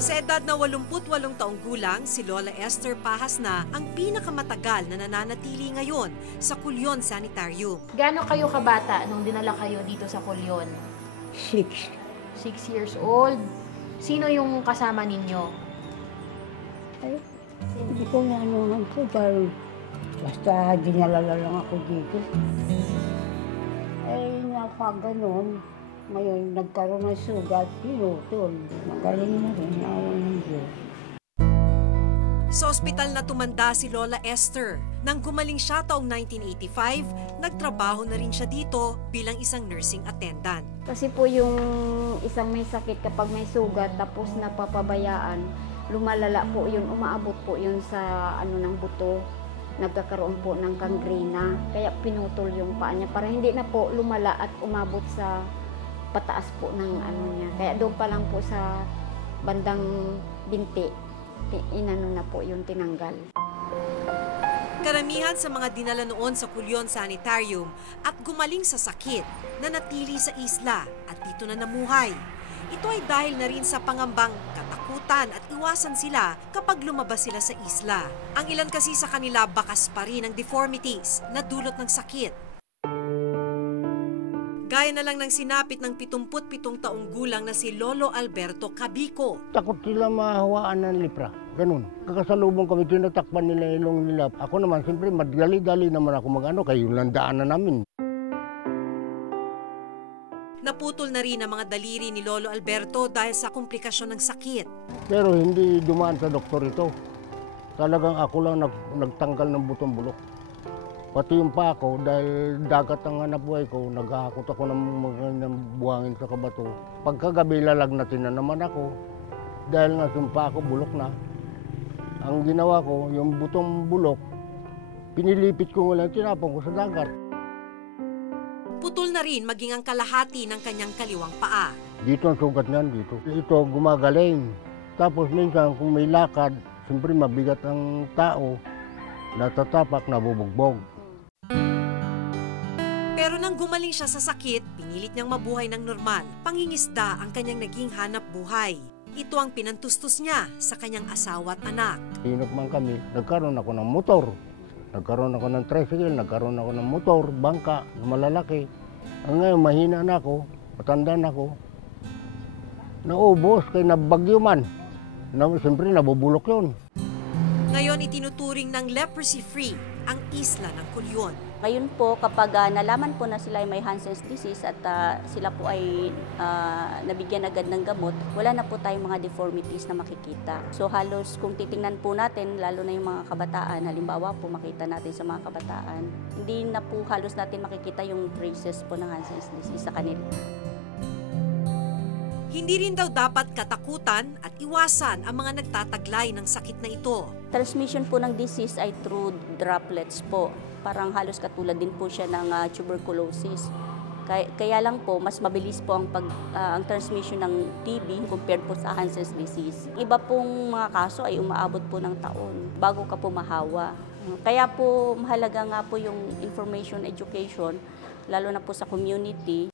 Sa edad na 88 taong gulang, si Lola Esther Pahas na ang pinakamatagal na nananatili ngayon sa Culyon Sanitarium. Gaano kayo kabata nung dinala kayo dito sa Culyon? 6. 6 years old. Sino yung kasama ninyo? Ay, hindi ko na anuhan po dahil basta dinalala lang ako dito. Eh, napaganon. Ngayon, nagkaroon ng sugat, pinutol. Magaling na rin, awan ng Diyos. Sa ospital na tumanda si Lola Esther. Nang gumaling siya taong 1985, nagtrabaho na rin siya dito bilang isang nursing attendant. Kasi po yung isang may sakit kapag may sugat tapos napapabayaan, lumalala po yun, umaabot po yun sa ng buto. Nagkakaroon po ng gangrena. Kaya pinutol yung paa niya para hindi na po lumala at umabot sa pataas po ng niya. Kaya doon pa lang po sa bandang binti, inano na po yung tinanggal. Karamihan sa mga dinala noon sa Culyon Sanitarium at gumaling sa sakit na natili sa isla at dito na namuhay. Ito ay dahil na rin sa pangambang katakutan at iwasan sila kapag lumabas sila sa isla. Ang ilan kasi sa kanila bakas pa rin ng deformities na dulot ng sakit. Gaya na lang ng sinapit ng 77 taong gulang na si Lolo Alberto Cabico. Takot sila mahawaan ng lepra. Ganun. Kakasalubong kami, tinatakpan nila ilong nila. Ako naman, siyempre, madali-dali naman ako mag-ano, kayo landaan na namin. Naputol na rin ang mga daliri ni Lolo Alberto dahil sa komplikasyon ng sakit. Pero hindi dumaan sa doktor ito. Talagang ako lang nagtanggal ng butong bulok. Pati yung pa ako, dahil dagat ang hanap buhay ko, naghahakot ako ng mga buhangin sa kabato. Pagkagabi lalagnatin na naman ako, dahil nga yung pa ako bulok na. Ang ginawa ko, yung butong bulok, pinilipit ko lang, tinapon ko sa dagat. Putol na rin maging ang kalahati ng kanyang kaliwang paa. Dito ang sugat niyan, dito. Ito gumagaling. Tapos minsan kung may lakad, siyempre mabigat ang tao, natatapak, nabubugbog. Pero nang gumaling siya sa sakit, pinilit niyang mabuhay ng normal. Pangingisda ang kanyang naging hanap buhay. Ito ang pinantustos niya sa kanyang asawa at anak. Hinok man kami, nagkaroon ako ng motor. Nagkaroon ako ng tricycle, nagkaroon ako ng motor, bangka, malalaki. Ang ngayon, mahina na ako, matanda na ako. Naubos, kaya nabagyo man. Siyempre, nabubulok yun. Ngayon, itinuturing ng leprosy-free ang isla ng Culyon. Ngayon po, kapag nalaman po na sila ay may Hansen's disease at sila po ay nabigyan agad ng gamot, wala na po tayong mga deformities na makikita. So halos kung titingnan po natin, lalo na yung mga kabataan, halimbawa po makita natin sa mga kabataan, hindi na po halos natin makikita yung traces po ng Hansen's disease sa kanila. Hindi rin daw dapat katakutan at iwasan ang mga nagtataglay ng sakit na ito. Transmission po ng disease ay through droplets po. Parang halos katulad din po siya ng tuberculosis. Kaya lang po, mas mabilis po ang transmission ng TB compared po sa Hansen's disease. Iba pong mga kaso ay umaabot po ng taon bago ka po mahawa. Kaya po mahalaga nga po yung information education, lalo na po sa community.